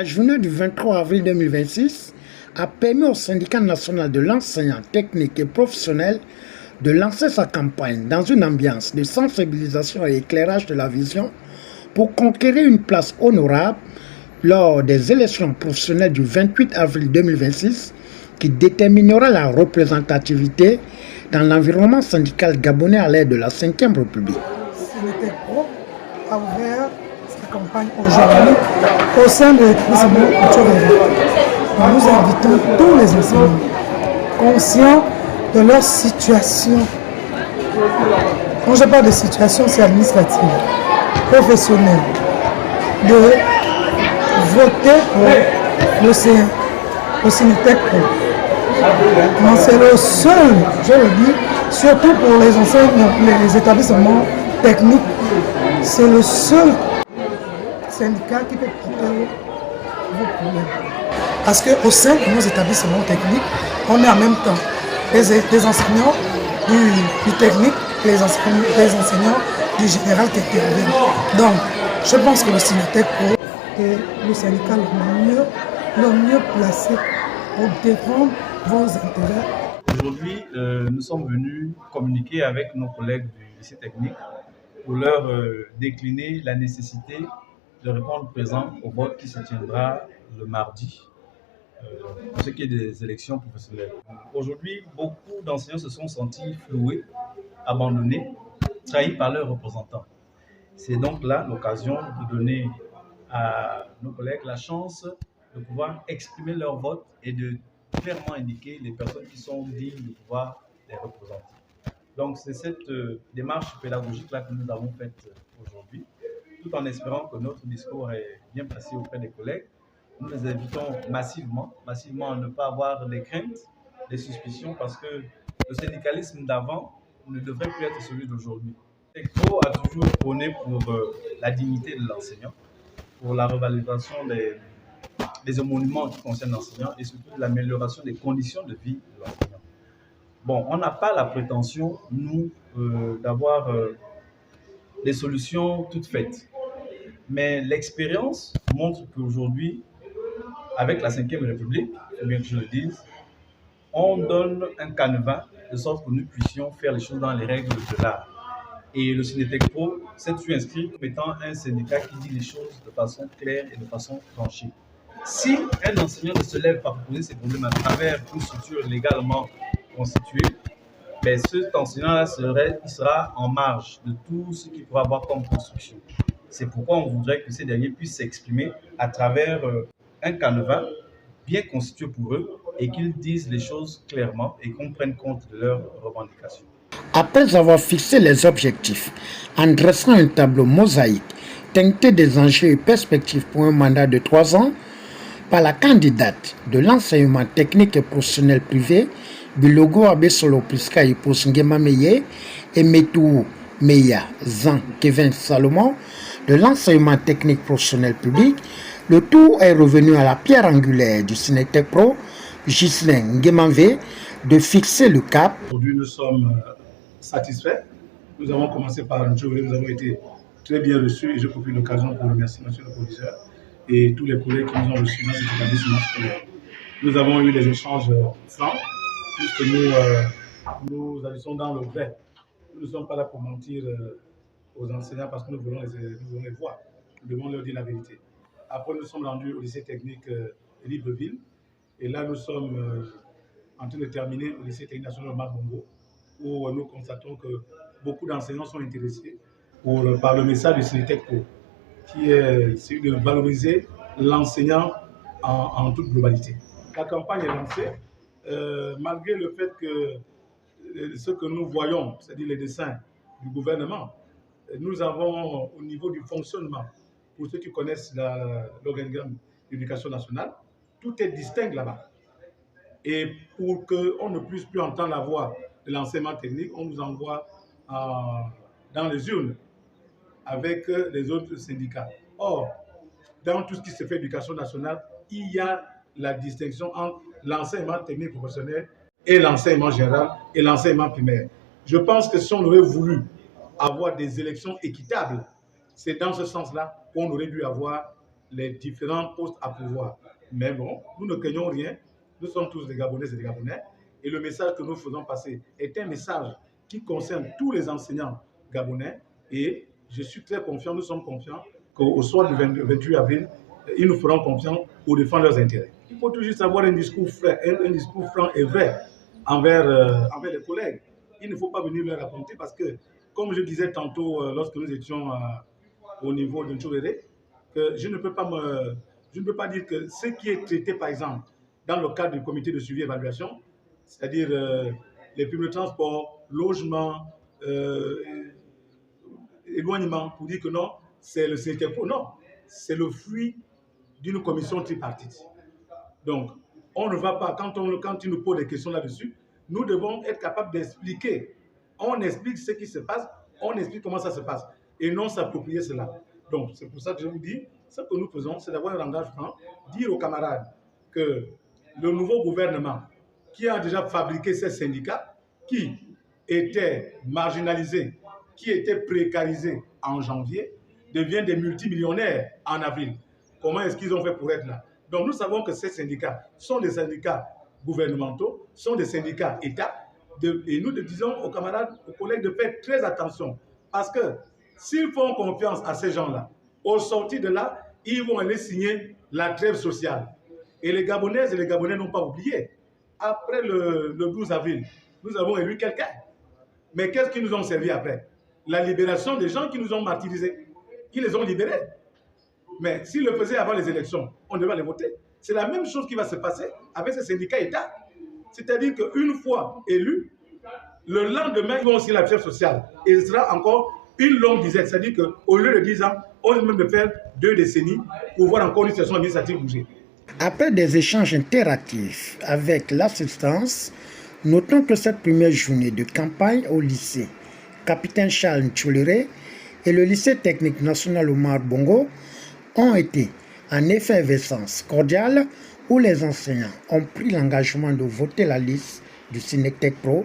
La journée du 23 avril 2026 a permis au syndicat national de l'enseignant technique et professionnel de lancer sa campagne dans une ambiance de sensibilisation et éclairage de la vision pour conquérir une place honorable lors des élections professionnelles du 28 avril 2026 qui déterminera la représentativité dans l'environnement syndical gabonais à l'ère de la Ve République. Synitec Pro a ouvert sa campagne aujourd'hui au sein de l'établissement Tchoré. Nous invitons tous les enseignants conscients de leur situation. Quand je parle de situation, c'est administrative, professionnelle, de voter pour le Synitec Pro. C'est le seul, je le dis, surtout pour les enseignants, les établissements techniques, c'est le seul syndicat qui peut porter vos problèmes. Parce qu'au sein de nos établissements techniques, on est en même temps des enseignants du technique, les enseignants du général qui interviennent. Donc, je pense que le Synitec Pro est le syndicat le mieux placé pour défendre vos intérêts. Aujourd'hui, nous sommes venus communiquer avec nos collègues du lycée technique pour leur décliner la nécessité de répondre présent au vote qui se tiendra le mardi pour ce qui est des élections professionnelles. Aujourd'hui, beaucoup d'enseignants se sont sentis floués, abandonnés, trahis par leurs représentants. C'est donc là l'occasion de donner à nos collègues la chance de pouvoir exprimer leur vote et de clairement indiquer les personnes qui sont dignes de pouvoir les représenter. Donc c'est cette démarche pédagogique-là que nous avons faite aujourd'hui, tout en espérant que notre discours est bien passé auprès des collègues. Nous les invitons massivement à ne pas avoir des craintes, des suspicions, parce que le syndicalisme d'avant ne devrait plus être celui d'aujourd'hui. TECPRO a toujours prôné pour la dignité de l'enseignant, pour la revalorisation des émoluments qui concernent l'enseignant et surtout l'amélioration des conditions de vie de l'enseignant. Bon, on n'a pas la prétention, nous, d'avoir des solutions toutes faites. Mais l'expérience montre qu'aujourd'hui, avec la Ve République, il faut bien que je le dise, on donne un canevas de sorte que nous puissions faire les choses dans les règles de l'art. Et le Synitec Pro s'est inscrit comme étant un syndicat qui dit les choses de façon claire et de façon tranchée. Si un enseignant ne se lève pas pour poser ses problèmes à travers une structure légalement constituée, ben cet enseignant-là sera en marge de tout ce qu'il pourra avoir comme construction. C'est pourquoi on voudrait que ces derniers puissent s'exprimer à travers un canevas bien constitué pour eux et qu'ils disent les choses clairement et qu'on prenne compte de leurs revendications. Après avoir fixé les objectifs en dressant un tableau mosaïque teinté des enjeux et perspectives pour un mandat de 3 ans, par la candidate de l'enseignement technique et professionnel privé, Bilogo Abesolo Priska Yipos Ngema Meye et Metou Meya Zan Kevin Salomon de l'enseignement technique professionnel public, le tout est revenu à la pierre angulaire du Synitec Pro, Ghislain Ngemanvé, de fixer le cap. Aujourd'hui, nous sommes satisfaits. Nous avons commencé par un jour, nous avons été très bien reçus et je profite de l'occasion pour remercier M. le proviseur et tous les collègues qui nous ont reçus dans cet établissement scolaire. Nous avons eu des échanges francs, puisque nous agissons dans le vrai. Nous ne sommes pas là pour mentir aux enseignants parce que nous voulons les voir. Nous devons leur dire la vérité. Après, nous sommes rendus au lycée technique Libreville et là, nous sommes en train de terminer au lycée technique national de Marbongo, où nous constatons que beaucoup d'enseignants sont intéressés par le message du Synitec Pro, qui est celui de valoriser l'enseignant en toute globalité. La campagne est lancée, malgré le fait que ce que nous voyons, c'est-à-dire les dessins du gouvernement, nous avons au niveau du fonctionnement, pour ceux qui connaissent l'organigramme de l'éducation nationale, tout est distinct là-bas. Et pour qu'on ne puisse plus entendre la voix de l'enseignement technique, on nous envoie dans les urnes avec les autres syndicats. Or, dans tout ce qui se fait éducation nationale, il y a la distinction entre l'enseignement technique professionnel et l'enseignement général et l'enseignement primaire. Je pense que si on aurait voulu avoir des élections équitables, c'est dans ce sens-là qu'on aurait dû avoir les différents postes à pouvoir. Mais bon, nous ne craignons rien. Nous sommes tous des Gabonais et des Gabonais. Et le message que nous faisons passer est un message qui concerne tous les enseignants gabonais. Et je suis très confiant, nous sommes confiants qu'au soir du 28 avril, ils nous feront confiance pour défendre leurs intérêts. Il faut tout juste avoir un discours franc et vrai envers les collègues. Il ne faut pas venir leur raconter parce que, comme je disais tantôt lorsque nous étions au niveau de Ntchouéré, que je ne peux pas dire que ce qui est traité, par exemple, dans le cadre du comité de suivi et évaluation, c'est-à-dire les publics de transport, logement, éloignement, pour dire que non, c'est le CTPO. Non, c'est le fruit d'une commission tripartite. Donc, on ne va pas, quand ils nous posent des questions là-dessus, nous devons être capables d'expliquer. On explique ce qui se passe, on explique comment ça se passe, et non s'approprier cela. Donc, c'est pour ça que je vous dis, ce que nous faisons, c'est d'avoir un langage franc, dire aux camarades que le nouveau gouvernement, qui a déjà fabriqué ces syndicats, qui étaient marginalisés, qui étaient précarisés en janvier, deviennent des multimillionnaires en avril. Comment est-ce qu'ils ont fait pour être là? Donc nous savons que ces syndicats sont des syndicats gouvernementaux, sont des syndicats État, et nous disons aux camarades, aux collègues de faire très attention, parce que s'ils font confiance à ces gens-là, au sortir de là, ils vont aller signer la trêve sociale. Et les Gabonaises et les Gabonais n'ont pas oublié. Après le 12 avril, nous avons élu quelqu'un. Mais qu'est-ce qui nous ont servi après? La libération des gens qui nous ont martyrisés. Ils les ont libérés. Mais s'ils le faisaient avant les élections, on devait les voter. C'est la même chose qui va se passer avec ces syndicats État. C'est-à-dire qu'une fois élus, le lendemain, ils vont aussi la trêve sociale. Et ce sera encore une longue dizaine. C'est-à-dire qu'au lieu de 10 ans, on va même de faire 2 décennies pour voir encore une situation administrative bouger. Après des échanges interactifs avec l'assistance, notons que cette première journée de campagne au lycée Capitaine Charles Ntchouéré et le lycée technique national Omar Bongo ont été en effervescence cordiale où les enseignants ont pris l'engagement de voter la liste du Synectec Pro